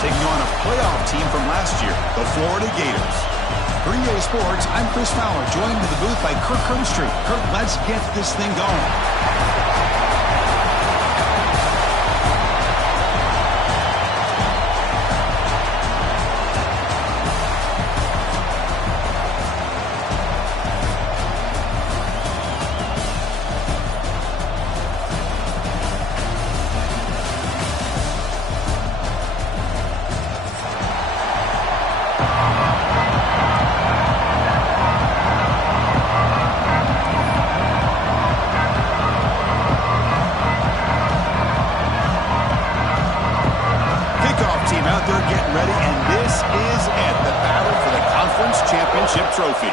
taking on a playoff team from last year, the Florida Gators. For EA Sports, I'm Chris Fowler, joined in the booth by Kirk Herbstreit. Kirk, let's get this thing going. Trophy.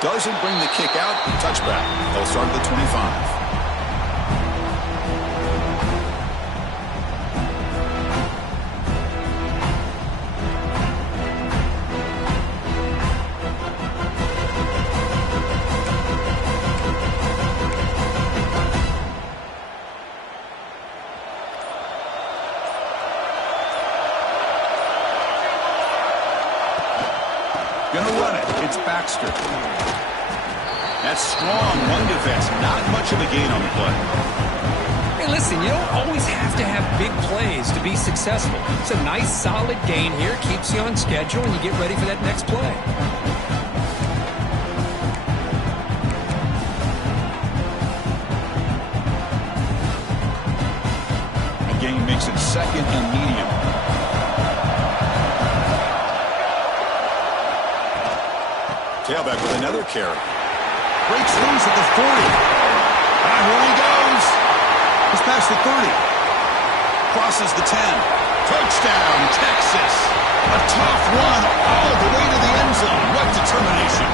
Doesn't bring the kick out. Touchback. They'll start at the 25. Gonna run it. It's Baxter. That's strong run defense. Not much of a gain on the play. Hey, listen, you don't always have to have big plays to be successful. It's a nice, solid gain here. Keeps you on schedule, and you get ready for that next play. A gain makes it second and medium. Tailback with another carry. Breaks loose at the 40. And here he goes. He's past the 30. Crosses the 10. Touchdown, Texas. A tough run all the way to the end zone. What determination.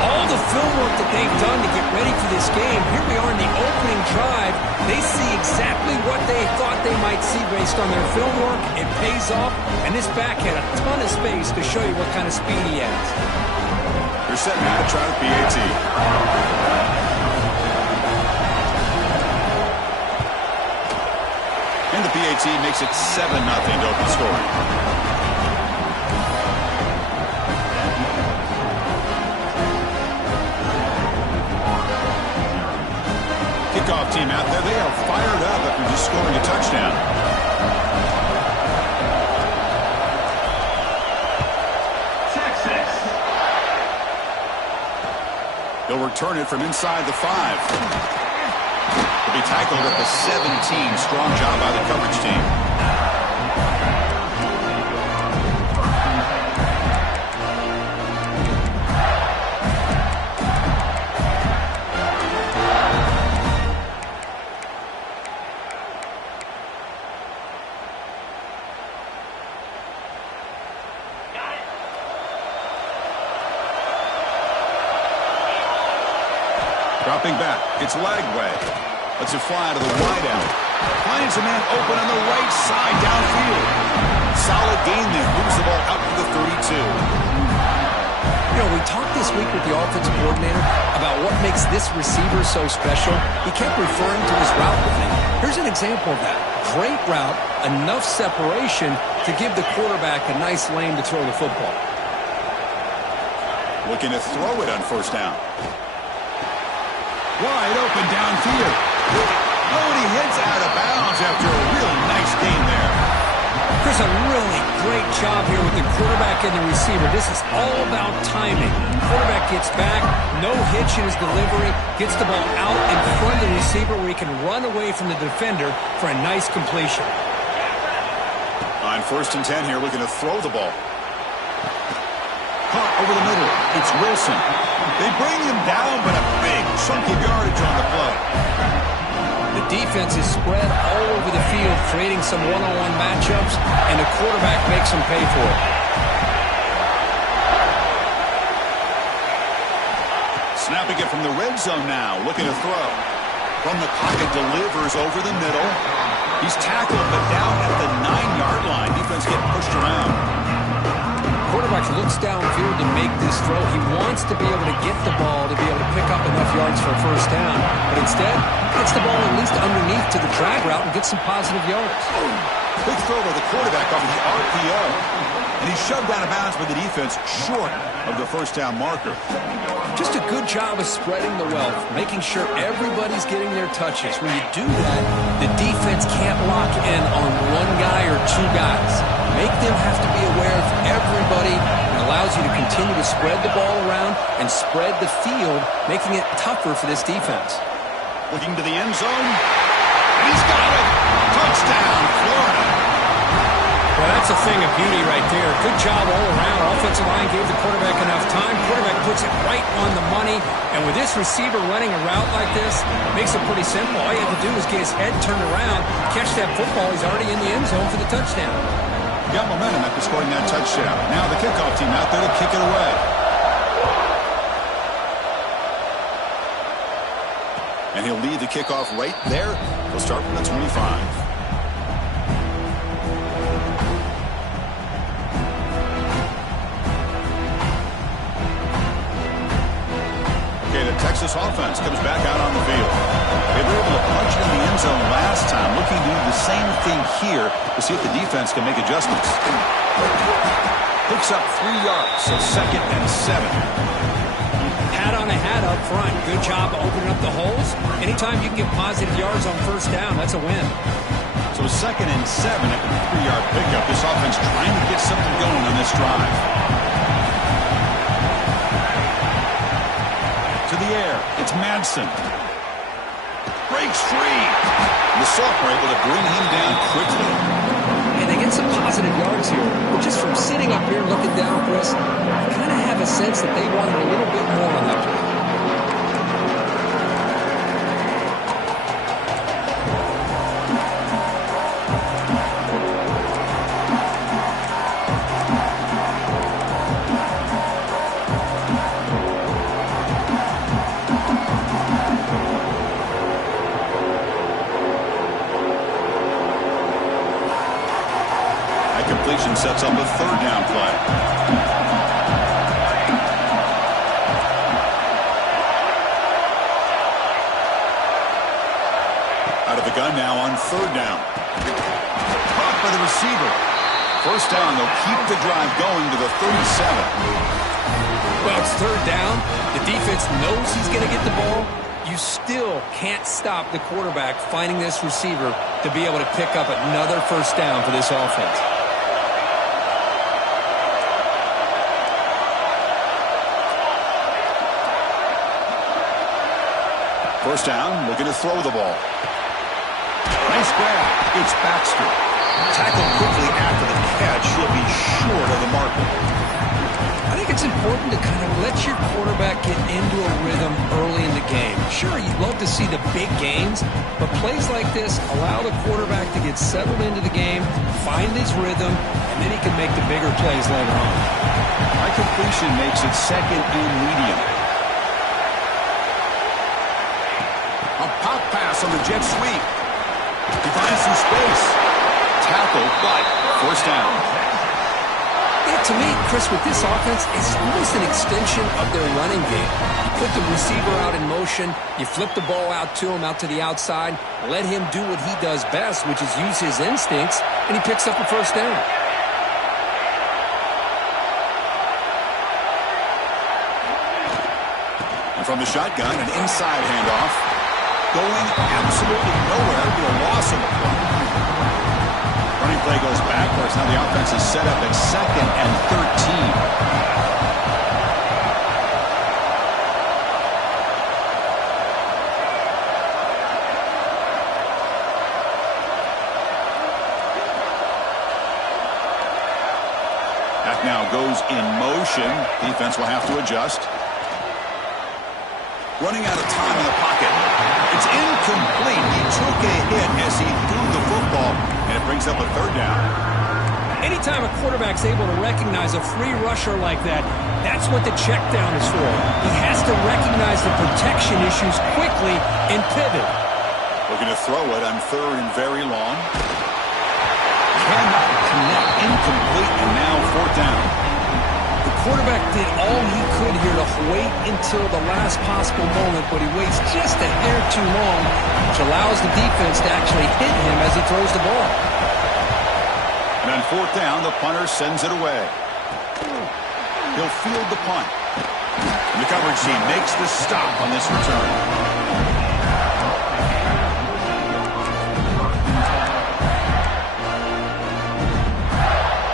All the film work that they've done to get ready for this game, here we are in the opening drive. They see exactly what they thought they might see based on their film work. It pays off, and this back had a ton of space to show you what kind of speed he has. They're setting out to try the PAT. And the PAT makes it 7-0 to open scoring. Kickoff team out there. They are fired up after just scoring a touchdown. They'll return it from inside the 5. He'll be tackled at the 17. Strong job by the coverage team. Dropping back. It's Lagway. Lets it fly to the wideout. Finds a man open on the right side downfield. Solid gain there. Moves the ball out to the 32. You know, we talked this week with the offensive coordinator about what makes this receiver so special. He kept referring to his route running. Here's an example of that. Great route, enough separation to give the quarterback a nice lane to throw the football. Looking to throw it on first down. Wide open downfield. Oh, and he heads out of bounds after a really nice gain there. There's a really great job here with the quarterback and the receiver. This is all about timing. Quarterback gets back, no hitch in his delivery, gets the ball out in front of the receiver where he can run away from the defender for a nice completion. On first and 10 here, looking to throw the ball. Caught over the middle. It's Wilson. They bring him down, but a big chunk of yardage on the play. The defense is spread all over the field, creating some one-on-one matchups, and the quarterback makes them pay for it. Snapping it from the red zone now, looking to throw. From the pocket, delivers over the middle. He's tackled, but down at the 9-yard line. Defense getting pushed around. quarterback looks downfield to make this throw. He wants to be able to get the ball to be able to pick up enough yards for a first down. But instead, gets the ball at least underneath to the drag route and gets some positive yards. Big throw by the quarterback off of the RPO. And he's shoved out of bounds by the defense short of the first down marker. Just a good job of spreading the wealth, making sure everybody's getting their touches. When you do that, the defense can't lock in on one guy or two guys. Make them have to be aware of everybody, and allows you to continue to spread the ball around and spread the field, making it tougher for this defense. Looking to the end zone. He's got it. Touchdown, Florida. Well, that's a thing of beauty right there. Good job all around. Offensive line gave the quarterback enough time. Quarterback puts it right on the money. And with this receiver running a route like this, makes it pretty simple. All you have to do is get his head turned around, catch that football. He's already in the end zone for the touchdown. Got momentum after scoring that touchdown. Now the kickoff team out there to kick it away. And he'll lead the kickoff right there. He'll start from the 25. The Texas offense comes back out on the field. They were able to punch it in the end zone last time, looking to do the same thing here to see if the defense can make adjustments. Picks up 3 yards, so 2nd and 7. Hat on a hat up front. Good job opening up the holes. Anytime you can get positive yards on first down, that's a win. So 2nd and 7 after the 3-yard pickup. This offense trying to get something going on this drive. To the air, it's Madsen. Breaks free. The Sophomore able to bring him down quickly. And they get some positive yards here. But just from sitting up here looking down, Chris, I kind of have a sense that they wanted a little bit more on that play. Sets up a 3rd down play. Out of the gun now on 3rd down. Caught by the receiver. First down, they'll keep the drive going to the 37. Well, it's 3rd down. The defense knows he's going to get the ball. You still can't stop the quarterback finding this receiver to be able to pick up another first down for this offense. First down, looking to throw the ball. Nice grab. It's Baxter. Tackled quickly after the catch. He'll be short of the marker. I think it's important to kind of let your quarterback get into a rhythm early in the game. Sure, you'd love to see the big gains, but plays like this allow the quarterback to get settled into the game, find his rhythm, and then he can make the bigger plays later on. High completion makes it 2nd and medium. A pop pass on the jet sweep. He finds some space. Tackle, but first down. Yeah, to me, Chris, with this offense, it's almost an extension of their running game. You put the receiver out in motion, you flip the ball out to him, out to the outside, let him do what he does best, which is use his instincts, and he picks up a first down. And from the shotgun, an inside handoff. Going absolutely nowhere to a loss on the play. Running play goes backwards. Now the offense is set up at 2nd and 13. That now goes in motion. Defense will have to adjust. Running out of time in the pocket. It's incomplete. He took a hit as he threw the football, and it brings up a 3rd down. Anytime a quarterback's able to recognize a free rusher like that, that's what the check down is for. He has to recognize the protection issues quickly and pivot. Looking to throw it on 3rd and very long. Cannot connect. Incomplete, and now 4th down. quarterback did all he could here to wait until the last possible moment, but he waits just a hair too long, which allows the defense to actually hit him as he throws the ball. And on fourth down, the punter sends it away. He'll field the punt. And the coverage team makes the stop on this return.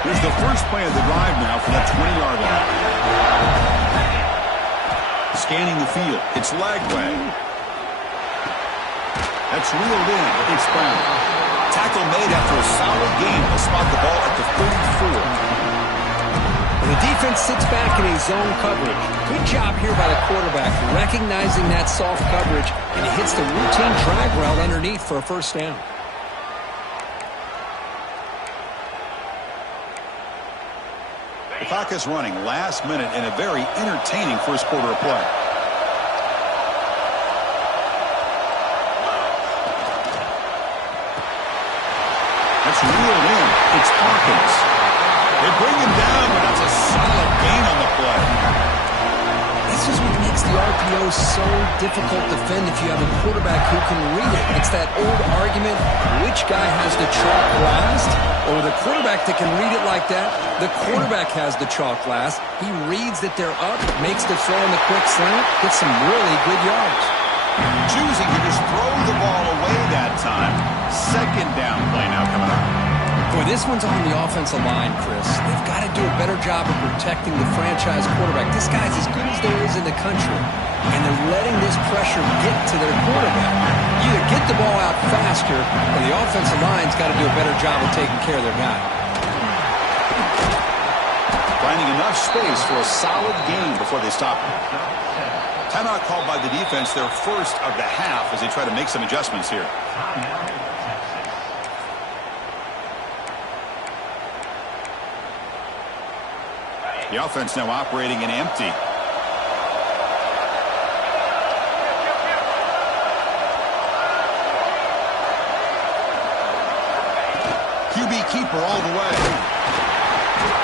Here's the first play of the drive now from that 20-yard line. Scanning the field. It's Lagway. That's reeled in. It's Brown. Tackle made after a solid game. They'll spot the ball at the 34. And the defense sits back in a zone coverage. Good job here by the quarterback, recognizing that soft coverage, and he hits the routine drag route underneath for a first down. The clock is running last minute in a very entertaining first quarter of play. That's reeled in. It's Hawkins. They bring him down, but that's a solid gain on the play. This is what makes the RPO so difficult to defend if you have a quarterback who can read it. It's that old argument, which guy has the chalk last? Or the quarterback that can read it like that, the quarterback has the chalk last. He reads that they're up, makes the throw in the quick slant, gets some really good yards. Choosing to just throw the ball away that time. Second down play now coming up. Boy, this one's on the offensive line, Chris. They've got to do a better job of protecting the franchise quarterback. This guy's as good as there is in the country, and they're letting this pressure get to their quarterback. Either get the ball out faster, or the offensive line's got to do a better job of taking care of their guy. Finding enough space for a solid gain before they stop him. Timeout called by the defense, their first of the half, as they try to make some adjustments here. The offense now operating in empty. QB keeper all the way.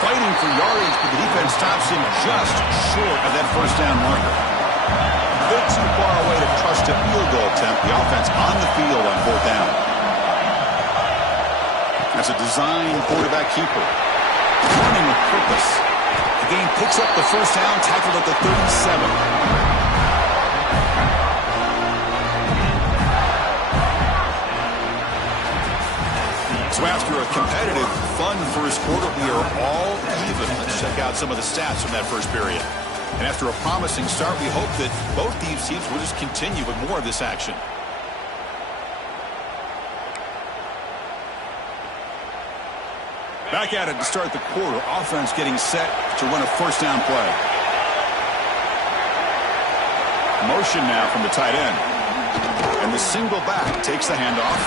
Fighting for yardage, but the defense stops him just short of that first down marker. A bit too far away to trust a field goal attempt. The offense on the field on fourth down. That's a design quarterback keeper. Running with purpose. The game picks up the first down, tackled at the 37. So after a competitive, fun first quarter, we are all even. Let's check out some of the stats from that first period. And after a promising start, we hope that both these teams will just continue with more of this action. Back at it to start the quarter. Offense getting set to run a first down play. Motion now from the tight end. And the single back takes the handoff.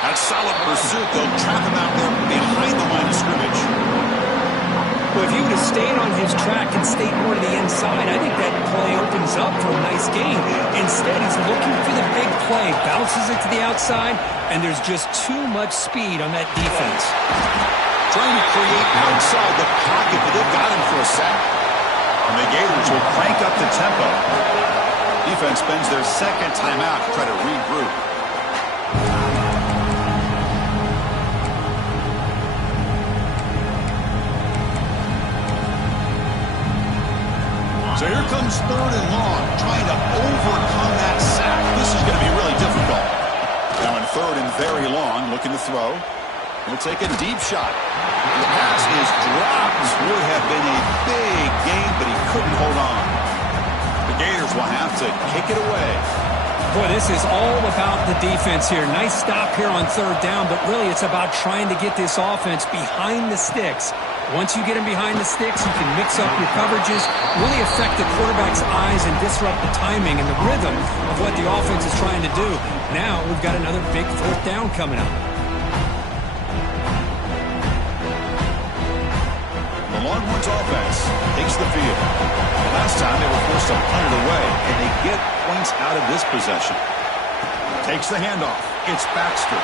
That solid pursuit. They'll trap him out there behind the line of scrimmage. Well, if he would have stayed on his track and stayed more to the inside, I think that play opens up for a nice gain. Instead, he's looking for the big play. Bounces it to the outside, and there's just too much speed on that defense. Trying to create outside the pocket, but they've got him for a sack. And the Gators will crank up the tempo. Defense spends their second timeout to try to regroup. So here comes third and long, trying to overcome that sack. This is going to be really difficult. Now in third and very long, looking to throw. He'll take a deep shot. The pass is dropped. Would have been a big gain, but he couldn't hold on. The Gators will have to kick it away. Boy, this is all about the defense here. Nice stop here on third down, but really it's about trying to get this offense behind the sticks. Once you get him behind the sticks, you can mix up your coverages, really affect the quarterback's eyes and disrupt the timing and the rhythm of what the offense is trying to do. Now we've got another big fourth down coming up. The Longhorns offense takes the field. Last time they were forced to punt it away, and they get points out of this possession. Takes the handoff. It's Baxter.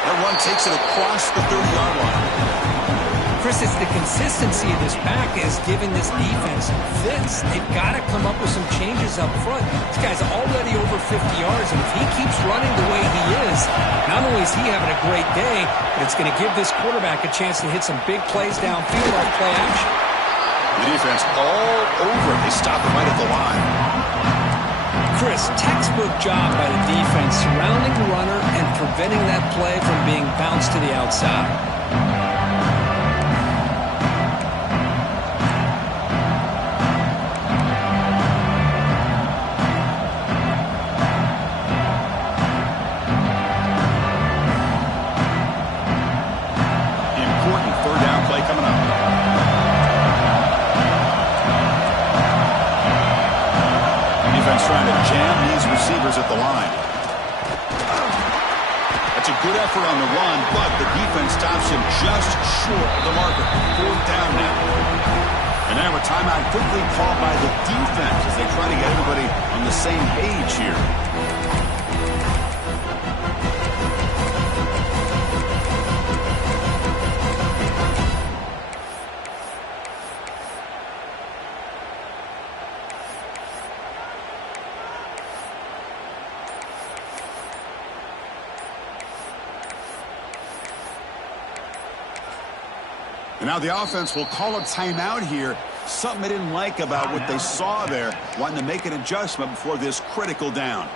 That run takes it across the 30-yard line. Chris, it's the consistency of this pack is giving this defense fits. They've got to come up with some changes up front. This guy's already over 50 yards, and if he keeps running the way he is, not only is he having a great day, but it's going to give this quarterback a chance to hit some big plays downfield off play action. The defense all over him. They stop him right at the line. Chris, textbook job by the defense surrounding the runner and preventing that play from being bounced to the outside. Trying to jam these receivers at the line. That's a good effort on the run, but the defense stops him just short of the marker. 4th down now. And now a timeout quickly called by the defense as they try to get everybody on the same page here. And now the offense will call a timeout here. Something they didn't like about what they saw there, wanting to make an adjustment before this critical down.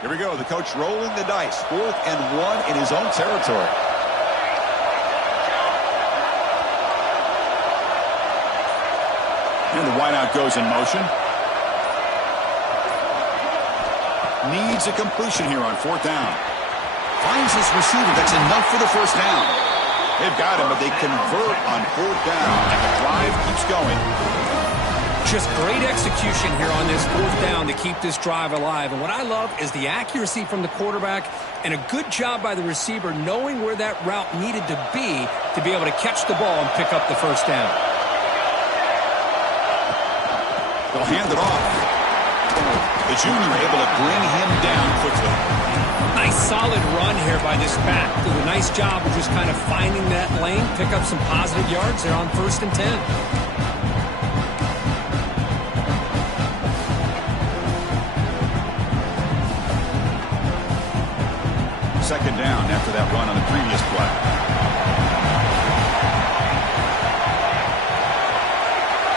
Here we go. The coach rolling the dice. 4th and 1 in his own territory. And the wideout goes in motion. Needs a completion here on 4th down. Finds his receiver. That's enough for the 1st down. They've got him, but they convert on 4th down, and the drive keeps going. Just great execution here on this 4th down to keep this drive alive. And what I love is the accuracy from the quarterback and a good job by the receiver knowing where that route needed to be able to catch the ball and pick up the 1st down. They'll hand it off. The junior able to bring him down quickly. Nice solid run here by this back. Did a nice job of just kind of finding that lane, pick up some positive yards there on 1st and 10. 2nd down after that run on the previous play.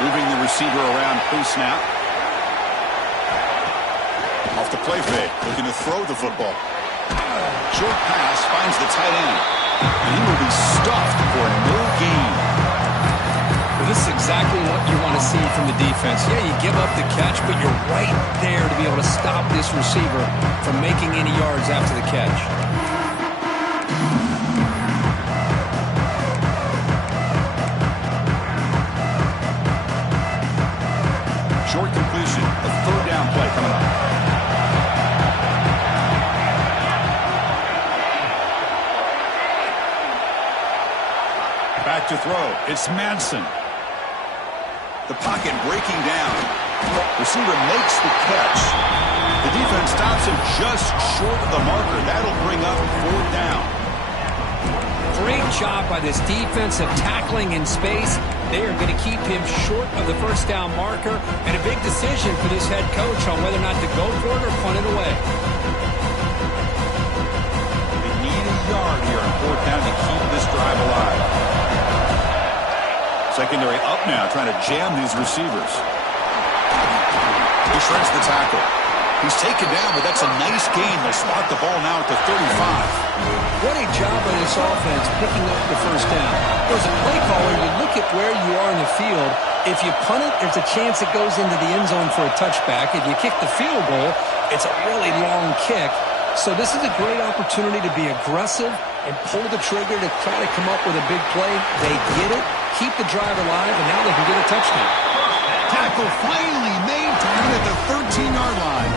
Moving the receiver around pre-snap. Off the play fake, looking to throw the football. Short pass finds the tight end. And he will be stuffed for no gain. Well, this is exactly what you want to see from the defense. Yeah, you give up the catch, but you're right there to be able to stop this receiver from making any yards after the catch. Short completion, a 3rd down play coming up. Back to throw. It's Manson. The pocket breaking down. Receiver makes the catch. The defense stops him just short of the marker. That'll bring up 4th down. Great job by this defense of tackling in space. They are going to keep him short of the 1st down marker, and a big decision for this head coach on whether or not to go for it or punt it away. They need a yard here on 4th down to keep this drive alive. Secondary up now, trying to jam these receivers. He shreds the tackle. He's taken down, but that's a nice gain. They'll spot the ball now at the 35. What a job by this offense picking up the 1st down. As a play caller, you look at where you are in the field. If you punt it, there's a chance it goes into the end zone for a touchback. If you kick the field goal, it's a really long kick. So this is a great opportunity to be aggressive and pull the trigger to try to come up with a big play. They get it, keep the drive alive, and now they can get a touchdown. Tackle finally made to him at the 13-yard line.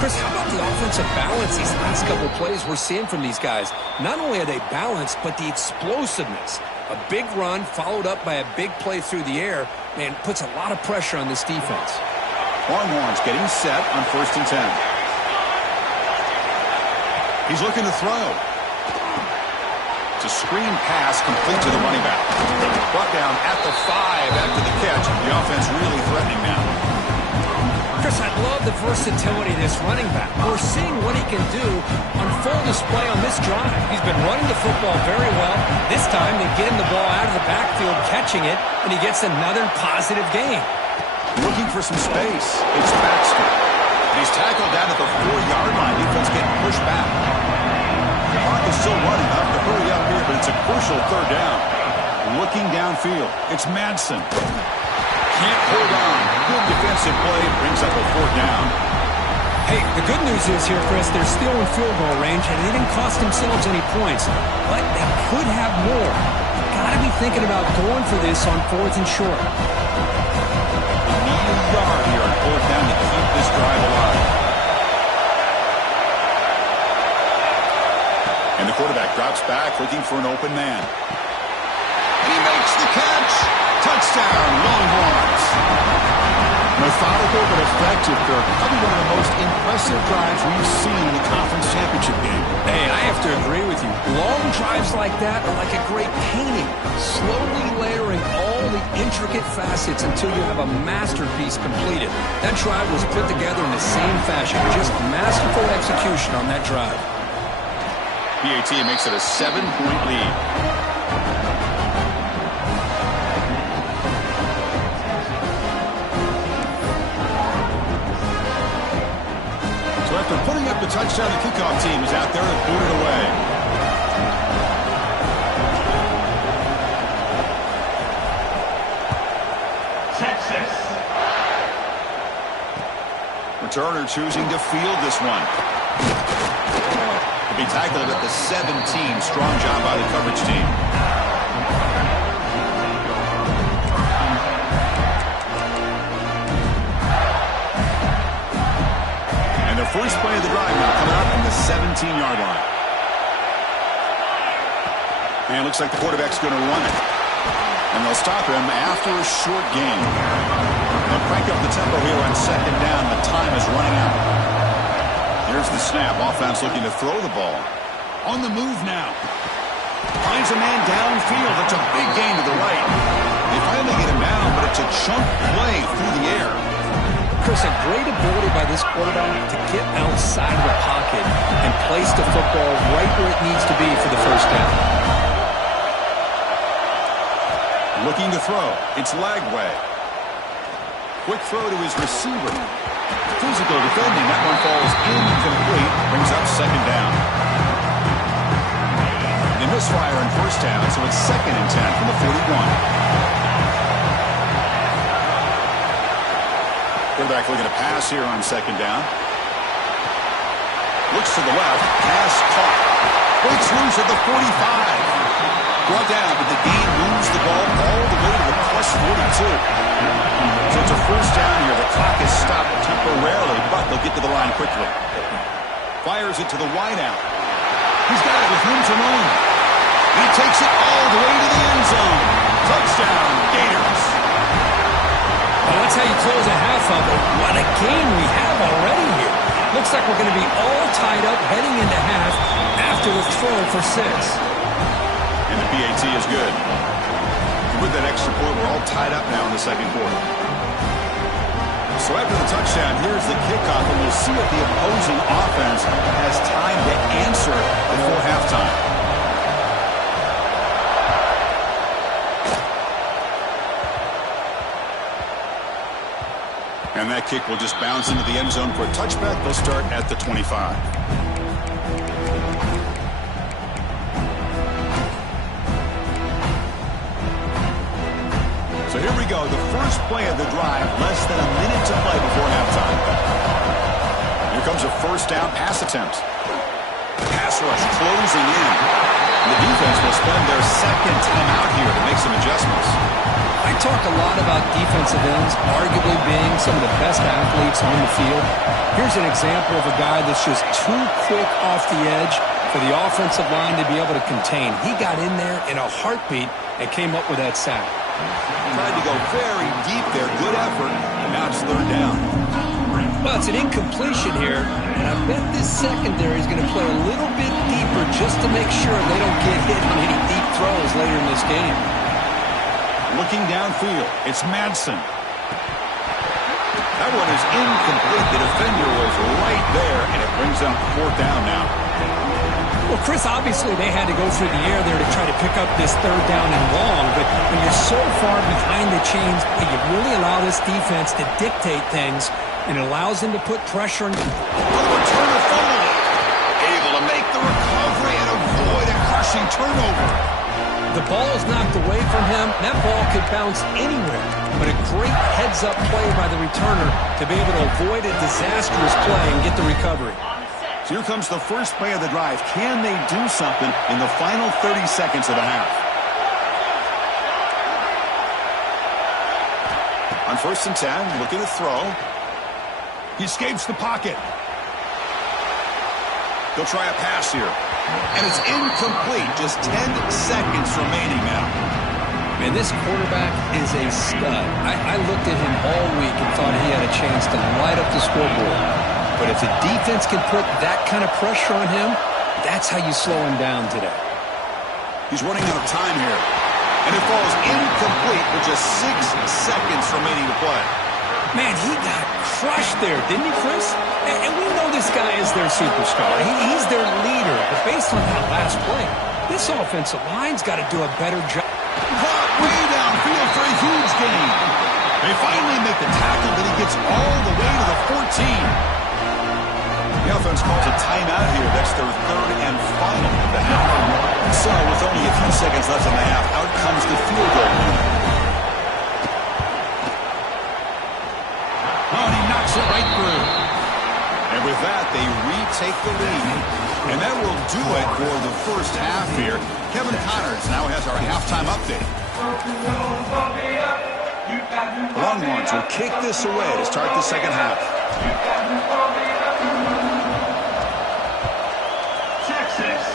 Chris, how about the offensive balance these last couple of plays we're seeing from these guys? Not only are they balanced, but the explosiveness. A big run followed up by a big play through the air, man, puts a lot of pressure on this defense. Longhorns getting set on 1st and 10. He's looking to throw. It's a screen pass complete to the running back. Brought down at the 5 after the catch. The offense really threatening now. Chris, I love the versatility of this running back. We're seeing what he can do on full display on this drive. He's been running the football very well. This time they get him the ball out of the backfield, catching it, and he gets another positive gain. Looking for some space. It's Baxter. He's tackled down at the 4-yard line. Defense getting pushed back. The clock is still running. Up to hurry up here, but it's a crucial 3rd down. Looking downfield. It's Madsen. Can't hold on. Good defensive play. Brings up a 4th down. Hey, the good news is here, Chris, they're still in field goal range, and they didn't cost themselves any points. But they could have more. Got to be thinking about going for this on 4th and short. They need a yard here on 4th down to keep this drive alive. And the quarterback drops back, looking for an open man. He makes the catch. Touchdown, Longhorns. Methodical but effective, Kirk. Probably one of the most impressive drives we've seen in the conference championship game. Hey, I have to agree with you. Long drives like that are like a great painting, slowly layering all the intricate facets until you have a masterpiece completed. That drive was put together in the same fashion, just masterful execution on that drive. PAT makes it a 7-point lead. So after putting up the touchdown, the kickoff team is out there to boot it away. Texas. Returner choosing to field this one. He'll be tackled at the 17. Strong job by the coverage team. First play of the drive now coming up from the 17-yard line. And it looks like the quarterback's going to run it. And they'll stop him after a short gain. They'll crank up the tempo here on 2nd down. The time is running out. Here's the snap. Offense looking to throw the ball. On the move now. Finds a man downfield. It's a big gain to the right. They finally get him down, but it's a chunk play through the air. Chris, a great ability by this quarterback to get outside of the pocket and place the football right where it needs to be for the 1st down. Looking to throw. It's Lagway. Quick throw to his receiver. Physical defending. That one falls incomplete. Brings up 2nd down. They misfire on 1st down, so it's 2nd and 10 from the 41. Quarterback looking to pass here on 2nd down. Looks to the left. Pass caught. Breaks loose at the 45. Brought down, but the gain moves the ball all the way to the plus 42. So it's a 1st down here. The clock is stopped temporarily, but they'll get to the line quickly. Fires it to the wideout. He's got it with room to run. He takes it all the way to the end zone. Touchdown, Gators. Well, that's how you close a half of it. What a game we have already here. Looks like we're going to be all tied up heading into half after the throw for 6. And the PAT is good. With that extra point, we're all tied up now in the 2nd quarter. So after the touchdown, here's the kickoff, and we'll see if the opposing offense has time to answer before halftime. And that kick will just bounce into the end zone for a touchback. They'll start at the 25. So here we go. The first play of the drive, less than a minute to play before halftime. Here comes a 1st down pass attempt. Pass rush closing in. The defense will spend their 2nd time out here to make some adjustments. I talk a lot about defensive ends arguably being some of the best athletes on the field. Here's an example of a guy that's just too quick off the edge for the offensive line to be able to contain. He got in there in a heartbeat and came up with that sack. Tried to go very deep there. Good effort. And now it's 3rd down. Well, it's an incompletion here, and I bet this secondary is going to play a little bit deeper just to make sure they don't get hit on any deep throws later in this game. Looking downfield, it's Madsen. That one is incomplete. The defender was right there, and it brings up 4th down now. Well, Chris, obviously they had to go through the air there to try to pick up this 3rd down and long, but when you're so far behind the chains, you really allow this defense to dictate things, and it allows them to put pressure on. The returner fumbled it. Able to make the recovery and avoid a crushing turnover. The ball is knocked away from him. That ball could bounce anywhere, but a great heads-up play by the returner to be able to avoid a disastrous play and get the recovery. So here comes the first play of the drive. Can they do something in the final 30 seconds of the half? On 1st and 10, looking to throw. He escapes the pocket. He'll try a pass here. And it's incomplete. Just 10 seconds remaining now. Man, this quarterback is a stud. I looked at him all week and thought he had a chance to light up the scoreboard. But if the defense can put that kind of pressure on him, that's how you slow him down today. He's running out of time here. And it falls incomplete with just 6 seconds remaining to play. Man, he got crushed there, didn't he, Chris? And we know this guy is their superstar. He's their leader. But based on that last play, this offensive line's got to do a better job. Caught way downfield for a huge gain. They finally make the tackle, but he gets all the way to the 14. The offense calls a timeout here. That's their 3rd and final of the half. So with only a few seconds left in the half, out comes the field goal unit. Oh, and he knocks it right through. And with that, they retake the lead. And that will do it for the first half here. Kevin Connors now has our halftime update. The Longhorns will kick this away to start the second half. Texas.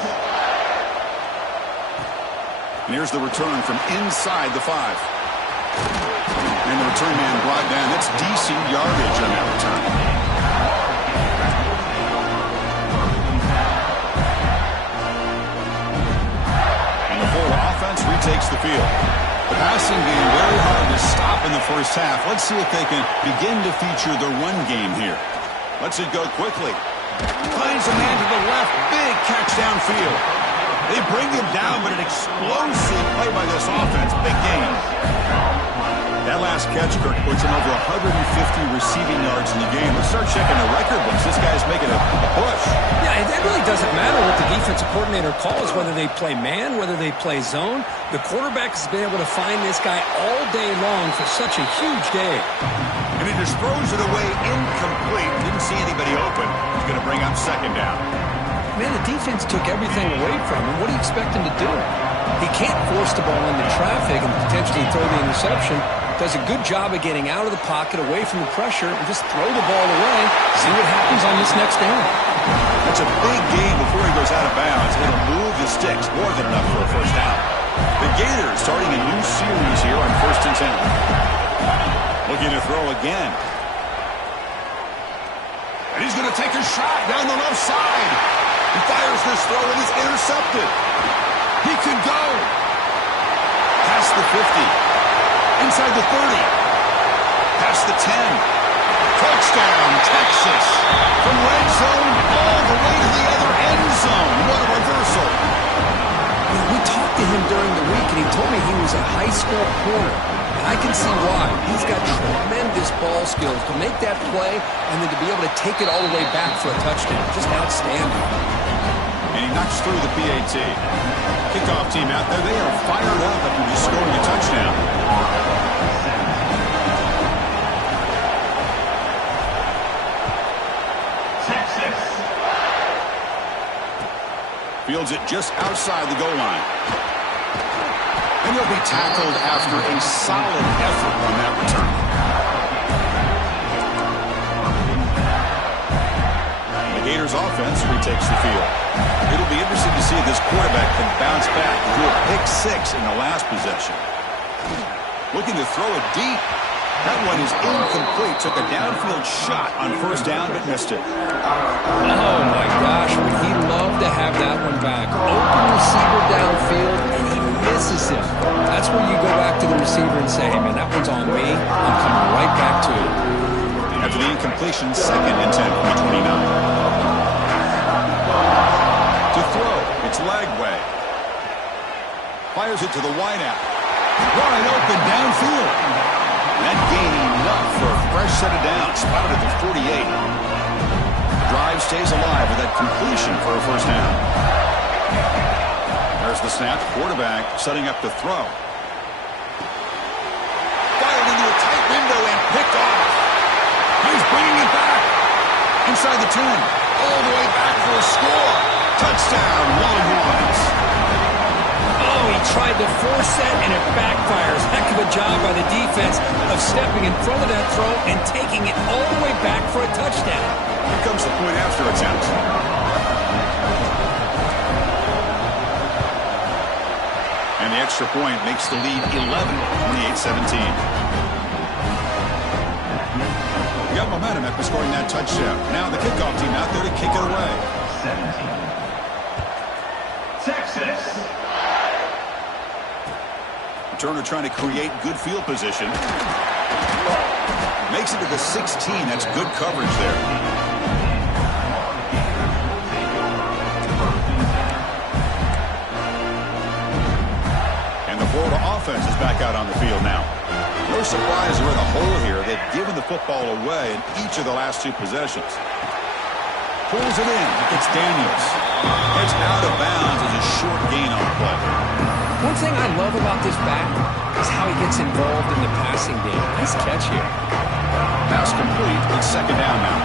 And here's the return from inside the 5. And the return man brought down. That's decent yardage on that return. And the whole offense retakes the field. The passing game very hard to stop in the first half. Let's see if they can begin to feature their run game here. Lets it go quickly. Finds a man to the left. Big catch downfield. They bring him down, but an explosive play by this offense. Big game. That last catch, Kirk, puts him over 150 receiving yards in the game. Let's start checking the record books. This guy's making a push. Yeah, it really doesn't matter what the defensive coordinator calls, whether they play man, whether they play zone. The quarterback has been able to find this guy all day long for such a huge day. And he just throws it away incomplete. Didn't see anybody open. He's going to bring up 2nd down. Man, the defense took everything away from him. What do you expect him to do? He can't force the ball into traffic and potentially throw the interception. Does a good job of getting out of the pocket, away from the pressure, and just throw the ball away. See what happens on this next down. That's a big gain before he goes out of bounds. It'll move the sticks more than enough for a first down. The Gators starting a new series here on 1st and 10. Looking to throw again. And he's going to take a shot down the left side. He fires this throw and it's intercepted. He could go. Past the 50. Inside the 30. Past the 10. Touchdown, Texas. From red zone all the way to the other end zone. What a reversal. You know, we talked to him during the week, and he told me he was a high school corner. And I can see why. He's got tremendous ball skills to make that play and then to be able to take it all the way back for a touchdown. Just outstanding. And he knocks through the PAT. Kickoff team out there, they are fired up after just scoring a touchdown. Texas. Fields it just outside the goal line. And he'll be tackled after a solid effort on that return. The Gators offense retakes the field. It'll be interesting to see if this quarterback can bounce back. He threw a pick 6 in the last possession. Looking to throw it deep. That one is incomplete. Took a downfield shot on first down, but missed it. Oh, my gosh. Would he love to have that one back? Open receiver downfield, and he misses him. That's where you go back to the receiver and say, hey, man, that one's on me. I'm coming right back to it. After the incompletion, 2nd and 10 from the 29. To throw, it's Lagway. Fires it to the wideout. Wide open downfield. That gain enough for a fresh set of downs. Spotted at the 48. Drive stays alive with that completion for a first down. There's the snap. Quarterback setting up to throw. Fired into a tight window and picked off. He's bringing it back. Inside the 10. All the way back for a score. Touchdown, Longhorns. Oh, he tried to force that, and it backfires. Heck of a job by the defense of stepping in front of that throw and taking it all the way back for a touchdown. Here comes the point after attempt. And the extra point makes the lead 11, 28-17. We got momentum after scoring that touchdown. Now the kickoff team out there to kick it away. 17. Texas. Turner trying to create good field position. Makes it to the 16. That's good coverage there. And the Florida offense is back out on the field now. No surprise they're in a hole here. They've given the football away in each of the last 2 possessions. Pulls it in. It's Daniels. It's out of bounds as a short gain on the play. One thing I love about this back is how he gets involved in the passing game. Nice catch here. Pass complete. It's 2nd down now.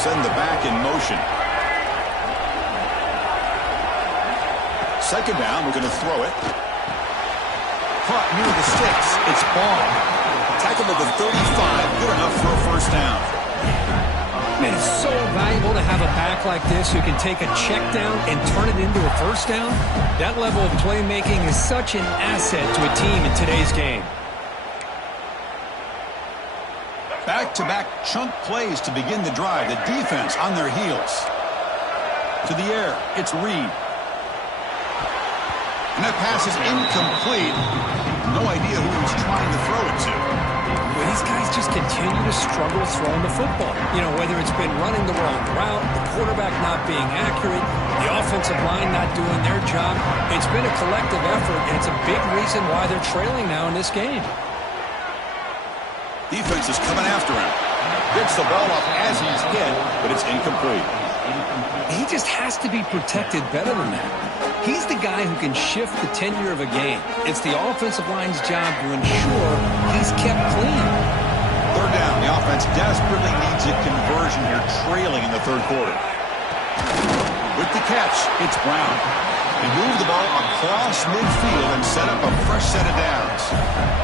Send the back in motion. 2nd down. We're going to throw it. Caught near the sticks. It's Ball. Tackle to the 35. Good enough for a first down. Man, it's so valuable to have a back like this who can take a check down and turn it into a first down. That level of playmaking is such an asset to a team in today's game. Back-to-back chunk plays to begin the drive. The defense on their heels. To the air. It's Reed. And that pass is incomplete. No idea who he was trying to throw it to. Well, these guys just continue to struggle throwing the football. You know, whether it's been running the wrong route, the quarterback not being accurate, the offensive line not doing their job. It's been a collective effort, and it's a big reason why they're trailing now in this game. Defense is coming after him. Gets the ball up as he's hit, but it's incomplete. He just has to be protected better than that. He's the guy who can shift the tenure of a game. It's the offensive line's job to ensure he's kept clean. 3rd down. The offense desperately needs a conversion here, trailing in the 3rd quarter. With the catch, it's Brown. They move the ball across midfield and set up a fresh set of downs.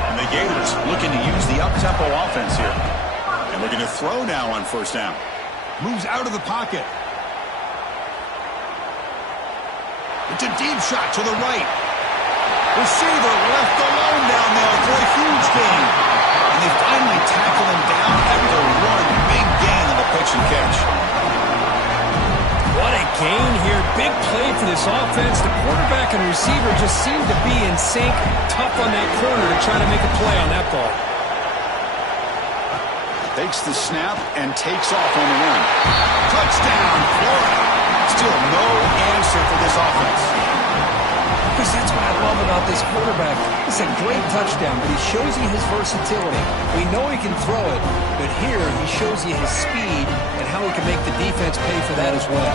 And the Gators looking to use the up-tempo offense here. And looking to throw now on first down. Moves out of the pocket. It's a deep shot to the right. Receiver left alone down there for a huge gain. And they finally tackle him down after one big gain on the pitch and catch. What a gain here. Big play for this offense. The quarterback and receiver just seem to be in sync. Tough on that corner to try to make a play on that ball. Takes the snap and takes off on the run. Touchdown, Florida. Still no answer for this offense. Because that's what I love about this quarterback. It's a great touchdown, but he shows you his versatility. We know he can throw it, but here he shows you his speed and how he can make the defense pay for that as well.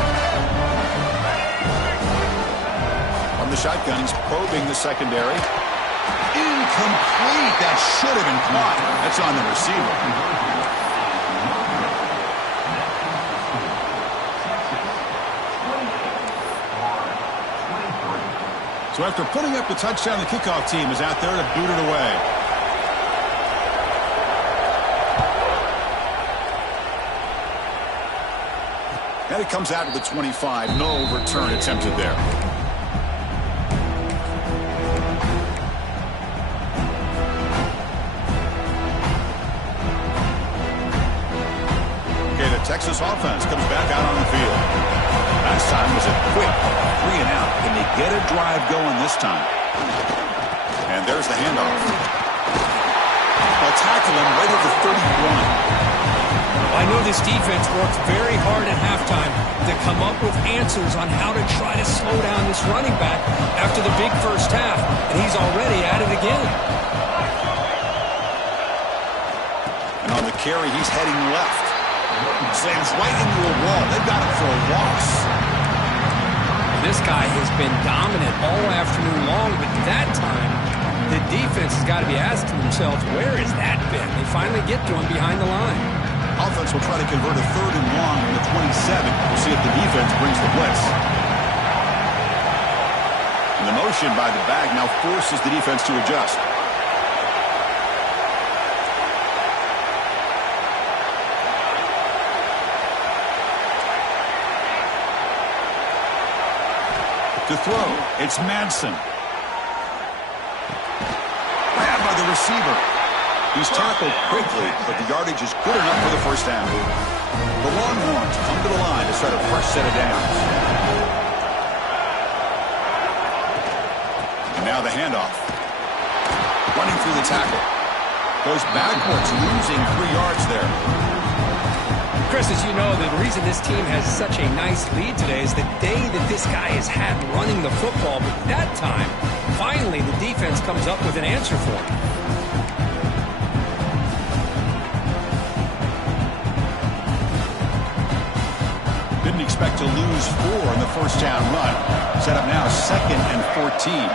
On the shotgun, he's probing the secondary. Incomplete. That should have been caught. That's on the receiver. So after putting up the touchdown, the kickoff team is out there to boot it away. And it comes out to the 25. No return attempted there. quick 3 and out. Can they get a drive going this time? And there's the handoff. They'll tackle him right at the 31. I know this defense worked very hard at halftime to come up with answers on how to try to slow down this running back after the big first half, and he's already at it again. And on the carry, he's heading left. Slams right into a wall. They've got him for a loss. This guy has been dominant all afternoon long, but that time, the defense has got to be asking themselves, where has that been? They finally get to him behind the line. Offense will try to convert a 3rd and long from the 27. We'll see if the defense brings the blitz. And the motion by the back now forces the defense to adjust. To throw, it's Madsen. Grabbed by the receiver. He's tackled quickly, but the yardage is good enough for the first down. The Longhorns come to the line to start a fresh set of downs. And now the handoff. Running through the tackle. Goes backwards, losing 3 yards there. Chris, as you know, the reason this team has such a nice lead today is the day that this guy has had running the football. But that time, finally, the defense comes up with an answer for him. Didn't expect to lose 4 in the first down run. Set up now 2nd and 14.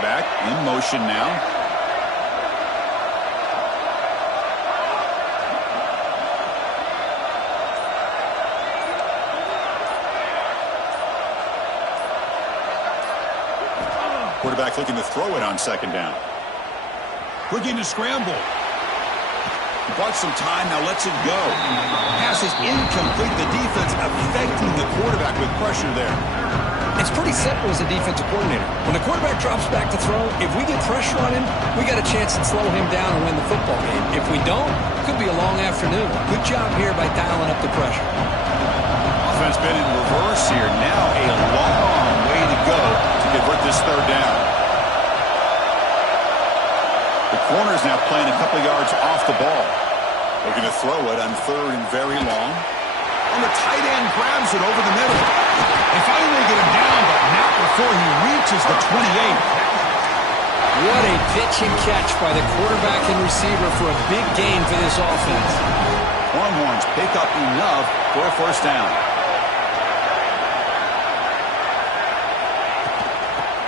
Back in motion now. Quarterback looking to throw it on 2nd down. Looking to scramble. Bought some time, now lets it go. Pass is incomplete. The defense affecting the quarterback with pressure there. It's pretty simple as a defensive coordinator. When the quarterback drops back to throw, if we get pressure on him, we got a chance to slow him down and win the football game. If we don't, it could be a long afternoon. Good job here by dialing up the pressure. Offense been in reverse here. Now a long way to go to convert this 3rd down. The corner's now playing a couple yards off the ball. Looking to throw it on 3rd and very long. And the tight end grabs it over the middle. They finally get him down, but not before he reaches the 28. What a pitch and catch by the quarterback and receiver for a big gain for this offense. Longhorns pick up enough for a first down.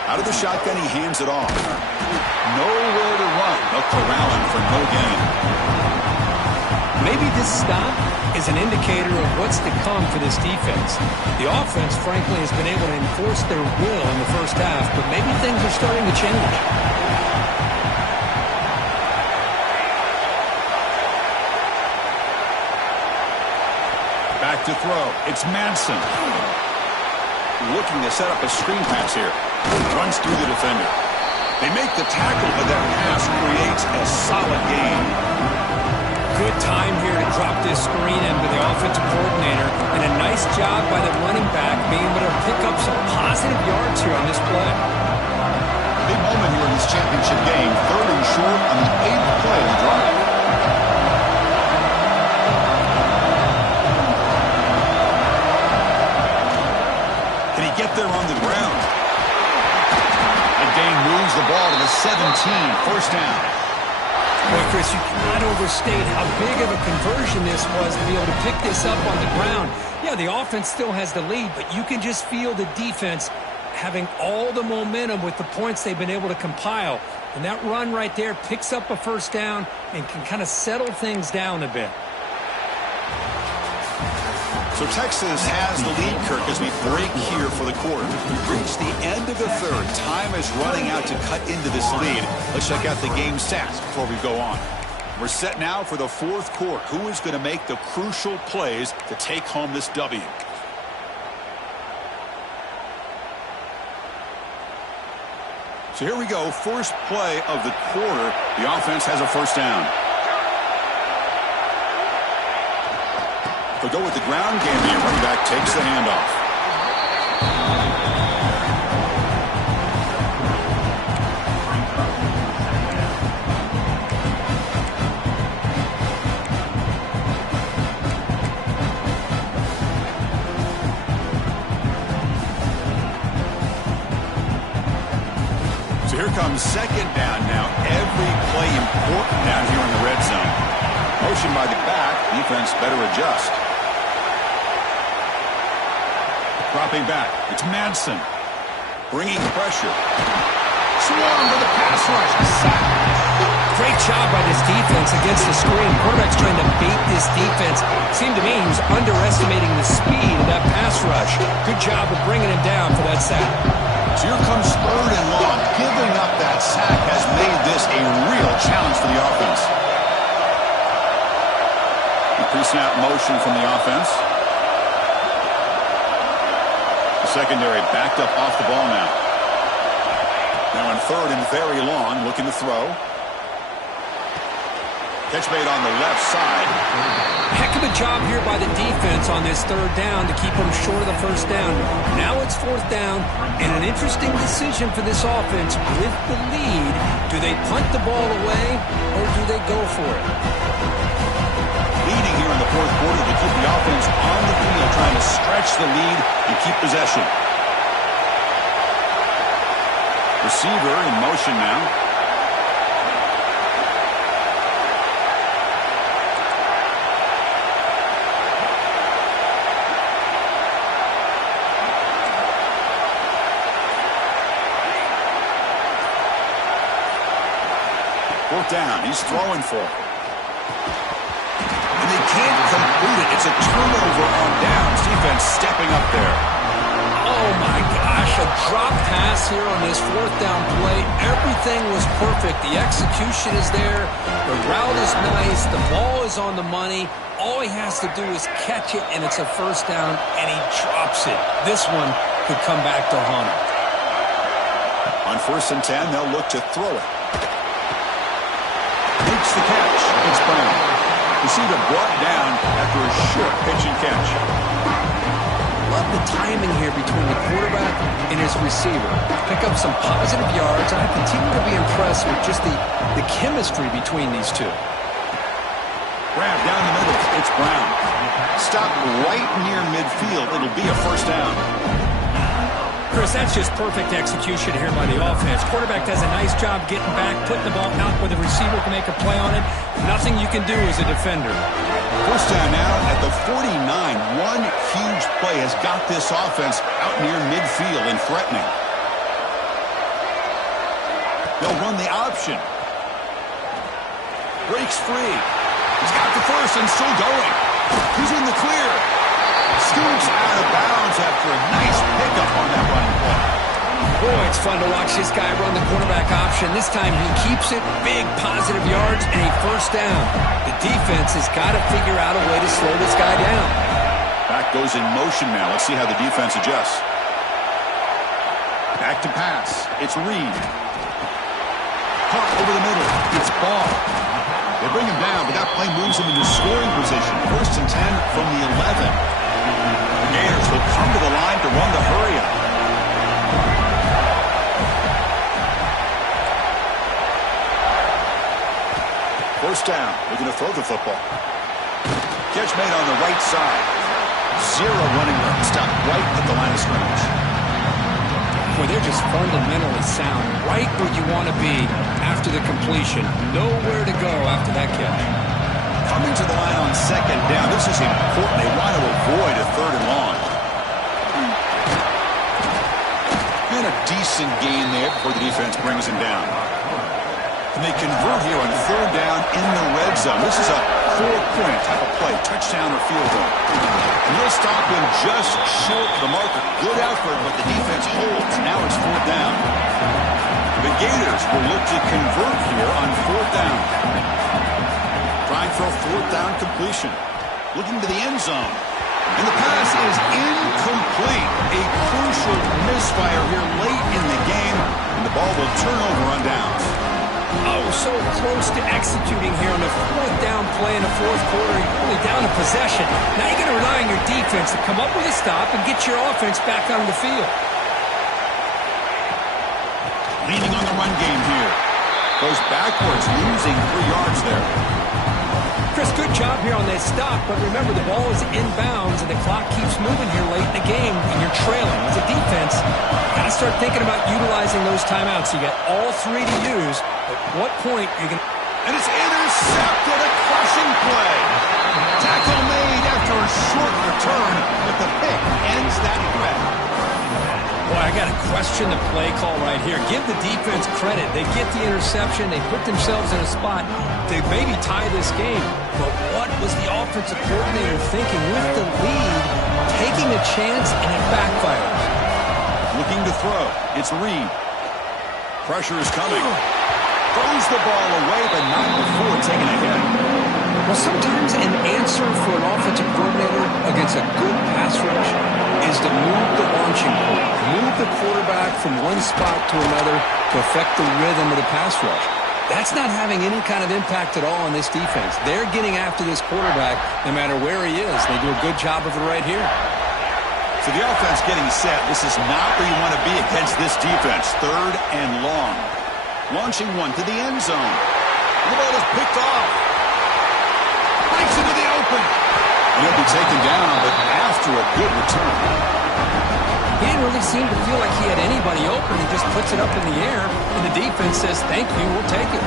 Out of the shotgun, he hands it off. Nowhere to run. They'll corral him for no gain. Maybe this stop is an indicator of what's to come for this defense. The offense, frankly, has been able to enforce their will in the first half, but maybe things are starting to change. Back to throw. It's Madsen. Looking to set up a screen pass here. Runs through the defender. They make the tackle, but that pass creates a solid gain. Good time here to drop this screen into the offensive coordinator, and a nice job by the running back being able to pick up some positive yards here on this play. Big moment here in this championship game. 3rd and short on the 8th play of the drive. Can he get there on the ground? The gain moves the ball to the 17. First down. Boy, Chris, you cannot overstate how big of a conversion this was to be able to pick this up on the ground. Yeah, the offense still has the lead, but you can just feel the defense having all the momentum with the points they've been able to compile. And that run right there picks up a first down and can kind of settle things down a bit. So Texas has the lead, Kirk, as we break here for the quarter. We've reached the end of the 3rd. Time is running out to cut into this lead. Let's check out the game stats before we go on. We're set now for the 4th quarter. Who is going to make the crucial plays to take home this W? So here we go. First play of the quarter. The offense has a first down. They'll go with the ground game here. Running back takes the handoff. So here comes second down now. Every play important down here in the red zone. Motion by the back. Defense better adjust. Dropping back. It's Madsen. Bringing pressure. Swarm to the pass rush. Sack. Great job by this defense against the screen. Quarterback's trying to bait this defense. Seemed to me he was underestimating the speed of that pass rush. Good job of bringing him down for that sack. So here comes third and long. Giving up that sack has made this a real challenge for the offense. Pre-snap motion from the offense. The secondary backed up off the ball now. Now in third and very long, looking to throw. Catch made on the left side. Heck of a job here by the defense on this third down to keep them short of the first down. Now it's fourth down, and an interesting decision for this offense with the lead. Do they punt the ball away, or do they go for it? Leading here in the fourth quarter to keep the offense on the field, trying to stretch the lead and keep possession. Receiver in motion now. Fourth down, he's throwing for it. And they can't complete it. It's a turnover on downs. Defense stepping up there. Oh my gosh, a drop pass here on this fourth down play. Everything was perfect. The execution is there. The route is nice. The ball is on the money. All he has to do is catch it, and it's a first down, and he drops it. This one could come back to haunt him. On 1st and 10, they'll look to throw it. Makes the catch. It's Brown. Receiver brought down after a short pitch and catch. Love the timing here between the quarterback and his receiver. Pick up some positive yards, and I continue to be impressed with just the chemistry between these two. Grab down the middle. It's Brown. Stop right near midfield. It'll be a first down. Chris, that's just perfect execution here by the offense. Quarterback does a nice job getting back, putting the ball out where the receiver can make a play on it. Nothing you can do as a defender. First down now at the 49. One huge play has got this offense out near midfield and threatening. They'll run the option. Breaks free. He's got the first and still going. He's in the clear. Scoots out of bounds after a nice pickup on that running play. Boy, it's fun to watch this guy run the quarterback option. This time he keeps it, big positive yards, and a first down. The defense has got to figure out a way to slow this guy down. Back goes in motion now. Let's see how the defense adjusts. Back to pass. It's Reed. Caught over the middle. It's Ball. They bring him down, but that play moves him into scoring position. 1st and 10 from the 11. The Gators will come to the line to run the hurry-up. First down, looking to throw the football. Catch made on the right side. Zero running room. Stop right at the line of scrimmage. Boy, they're just fundamentally sound. Right where you want to be after the completion. Nowhere to go after that catch. Coming to the line on second down. This is important. They want to avoid a third and long. And a decent gain there before the defense brings him down. And they convert here on third down in the red zone. This is a 4-point type of play, touchdown or field goal. And they'll stop him just short of the marker. Good effort, but the defense holds. Now it's fourth down. The Gators will look to convert here on fourth down. Trying for a fourth down completion. Looking to the end zone. And the pass is incomplete. A crucial misfire here late in the game. And the ball will turn over on downs. Oh, so close to executing here on the fourth down play in the fourth quarter. You're only down a possession. Now you're going to rely on your defense to come up with a stop and get your offense back on the field. Leaning on the run game here. Goes backwards, losing 3 yards there. Chris, good job here on that stop, but remember the ball is inbounds and the clock keeps moving here late in the game and you're trailing. As a defense, got to start thinking about utilizing those timeouts. You got all 3 to use. At what point are you going to... And it's intercepted, a crushing play. Tackle made after a short return, but the pick ends that threat. Boy, I got to question the play call right here. Give the defense credit. They get the interception. They put themselves in a spot to maybe tie this game. But what was the offensive coordinator thinking with the lead, taking a chance, and it backfires? Looking to throw. It's Reed. Pressure is coming. Throws the ball away, but not before taking a hit. Well, sometimes an answer for an offensive coordinator against a good pass rush is to move the launching point, move the quarterback from one spot to another to affect the rhythm of the pass rush. That's not having any kind of impact at all on this defense. They're getting after this quarterback no matter where he is. They do a good job of it right here. So the offense getting set. This is not where you want to be against this defense. 3rd and long. Launching one to the end zone. The ball is picked off. Breaks into the open. And he'll be taken down, but after a good return. He didn't really seem to feel like he had anybody open. He just puts it up in the air, and the defense says, thank you, we'll take it.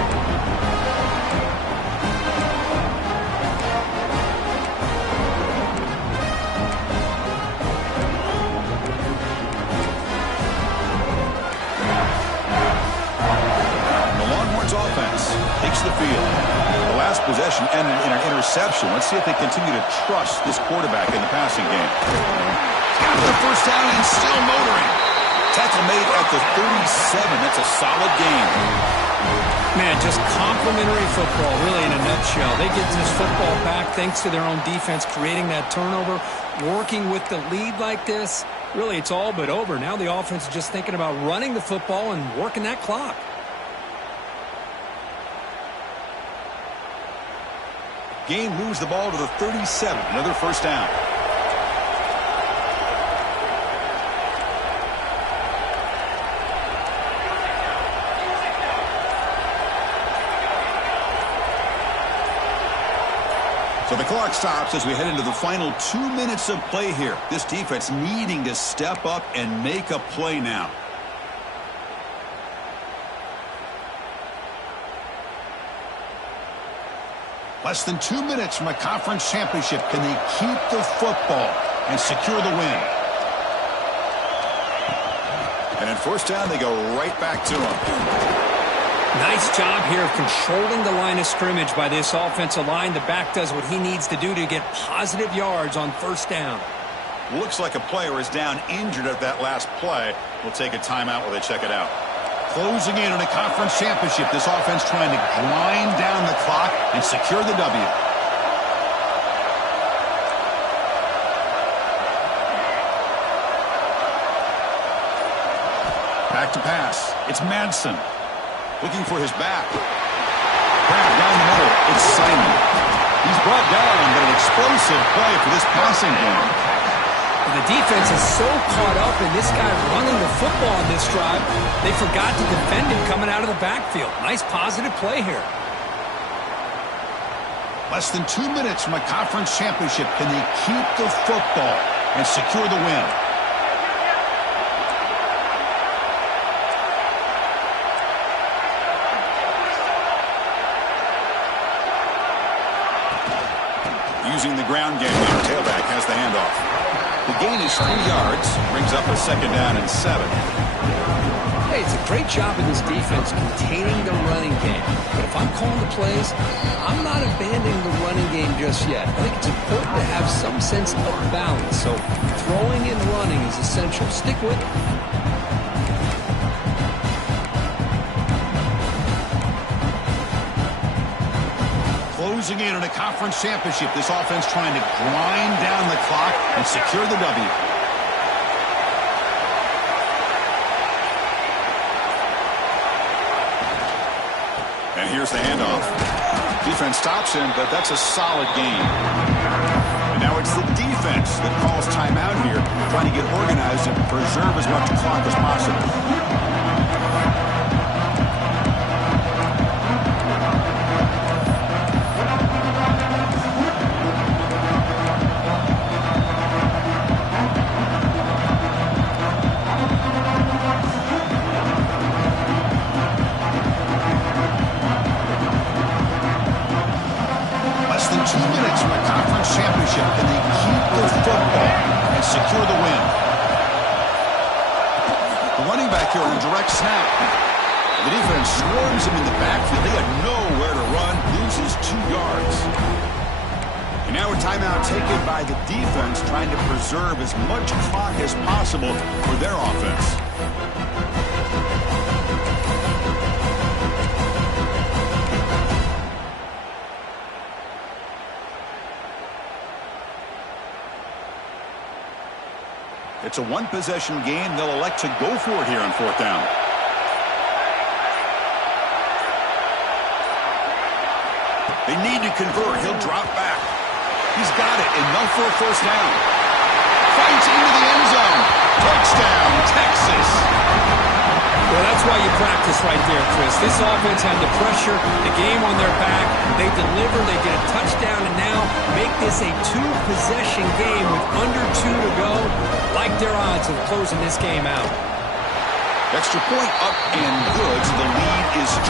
The Longhorns offense takes the field. The last possession ended in an interception. Let's see if they continue to trust this quarterback in the passing game. Got the first down and still motoring. Tackle made at the 37. That's a solid game. Man, just complimentary football, really, in a nutshell. They get this football back thanks to their own defense, creating that turnover, working with the lead like this. Really, it's all but over. Now the offense is just thinking about running the football and working that clock. Gain moves the ball to the 37. Another first down. So the clock stops as we head into the final 2 minutes of play here. This defense needing to step up and make a play now. Less than 2 minutes from a conference championship. Can they keep the football and secure the win? And in first down, they go right back to him. Nice job here of controlling the line of scrimmage by this offensive line. The back does what he needs to do to get positive yards on first down. Looks like a player is down injured at that last play. We'll take a timeout while they check it out. Closing in on a conference championship. This offense trying to grind down the clock and secure the W. Back to pass. It's Madsen. Looking for his back. Grab down the middle. It's Simon. He's brought down, but an explosive play for this passing game. The defense is so caught up in this guy running the football on this drive, they forgot to defend him coming out of the backfield. Nice positive play here. Less than 2 minutes from a conference championship. Can they keep the football and secure the win? Using the ground game now. Tailback has the handoff. The gain is 3 yards. Brings up a second down and 7. Hey, it's a great job of this defense containing the running game. But if I'm calling the plays, I'm not abandoning the running game just yet. I think it's important to have some sense of balance. So throwing and running is essential. Stick with it. Closing in on a conference championship. This offense trying to grind down the clock and secure the W. And here's the handoff. Defense stops him, but that's a solid gain. And now it's the defense that calls timeout here, trying to get organized and preserve as much clock as possible. Championship. Can they keep their football and secure the win? The running back here on a direct snap. The defense swarms him in the backfield. They had nowhere to run. Loses 2 yards. And now a timeout taken by the defense, trying to preserve as much clock as possible for their offense. It's a one-possession game. They'll elect to go for it here on 4th down. They need to convert. He'll drop back. He's got it. Enough for a 1st down. Fights into the end zone. Touchdown, Texas. Well, that's why you practice right there, Chris. This offense had the pressure, the game on their back. They deliver, they get a touchdown, and now make this a 2-possession game with under 2 to go. Like their odds of closing this game out. Extra point up and good. So the lead is 12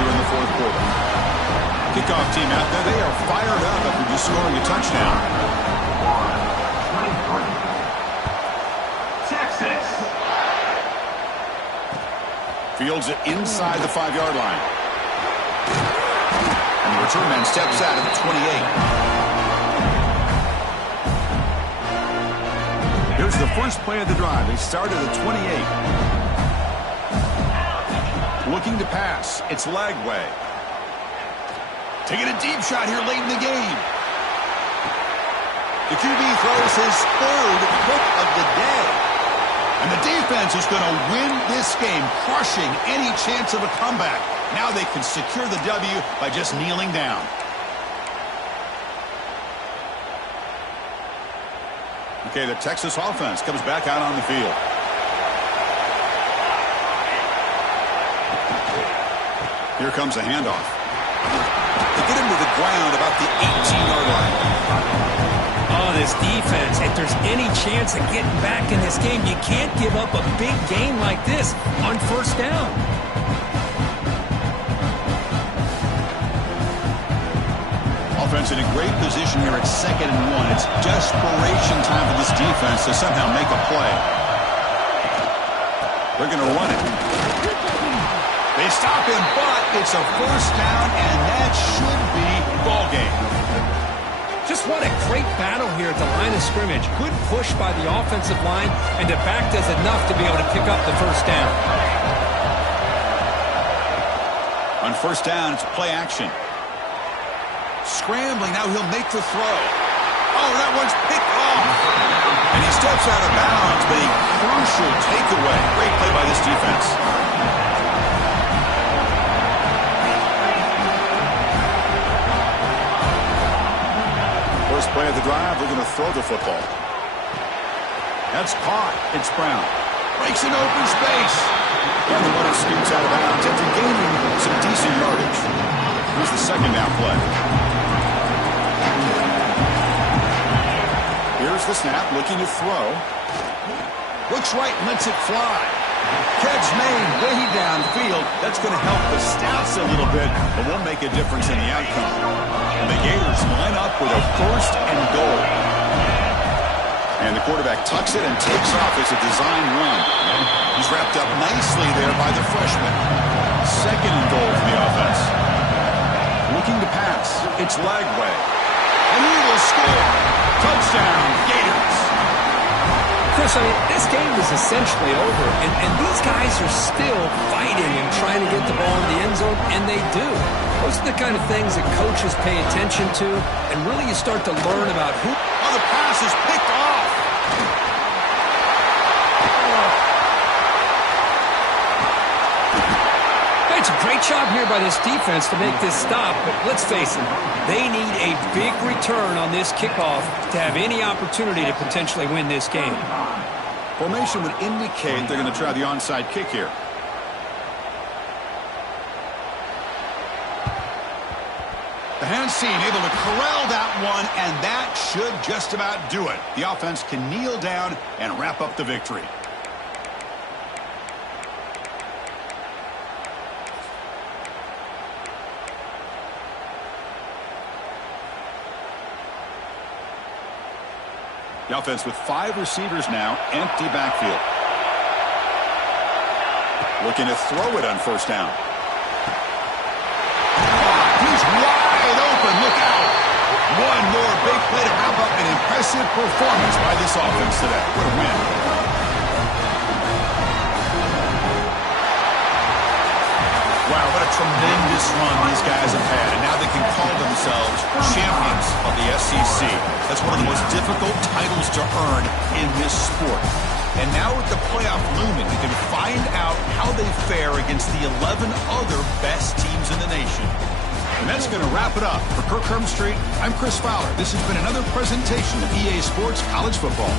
here in the 4th quarter. Kickoff team out there. They are fired up after just scoring a touchdown. Texas. Fields it inside the 5-yard line. And the return man steps out at the 28. Here's the first play of the drive. They start at the 28. Looking to pass. It's Lagway. Taking a deep shot here late in the game. The QB throws his 3rd pick of the day. And the defense is going to win this game, crushing any chance of a comeback. Now they can secure the W by just kneeling down. Okay, the Texas offense comes back out on the field. Here comes a handoff. They get him to the ground about the 18-yard line. Oh, this defense, if there's any chance of getting back in this game, you can't give up a big game like this on 1st down. Offense in a great position here at 2nd and 1. It's desperation time for this defense to somehow make a play. They're going to run it. They stop him, but it's a 1st down, and that should be ball game. Just what a great battle here at the line of scrimmage. Good push by the offensive line, and the back does enough to be able to pick up the 1st down. On 1st down, it's play action. Scrambling, now he'll make the throw. Oh, that one's picked off. And he steps out of bounds, but a crucial takeaway. Great play by this defense. First play of the drive, they're going to throw the football. That's caught. It's Brown. Breaks an open space. And the runner scoots out of bounds after gaining some decent yardage. Here's the 2nd down play. Here's the snap, looking to throw. Looks right, lets it fly. Catch made way downfield. That's going to help the stats a little bit, but won't make a difference in the outcome. And the Gators line up with a 1st and goal. And the quarterback tucks it and takes off as a design run. He's wrapped up nicely there by the freshman. 2nd and goal for the offense. Looking to pass. It's Lagway. And he will score. Touchdown, Gators. Chris, I mean, this game is essentially over, and these guys are still fighting and trying to get the ball in the end zone, and they do. Those are the kind of things that coaches pay attention to, and really you start to learn about who... Oh, the pass is picked off. Hey, It's a great job here by this defense to make this stop, but let's face it, they need a big return on this kickoff to have any opportunity to potentially win this game. Formation would indicate they're going to try the onside kick here. The hands seen, able to corral that one, and that should just about do it. The offense can kneel down and wrap up the victory. The offense with 5 receivers now, empty backfield. Looking to throw it on first down. He's wide open. Look out. One more big play to wrap up an impressive performance by this offense today. What a win. Wow, what a tremendous run these guys have had, and now they can call themselves champions of the SEC. That's one of the most difficult titles to earn in this sport. And now with the playoff looming, we can find out how they fare against the 11 other best teams in the nation. And that's going to wrap it up. For Kirk Herbstreit, I'm Chris Fowler. This has been another presentation of EA Sports College Football.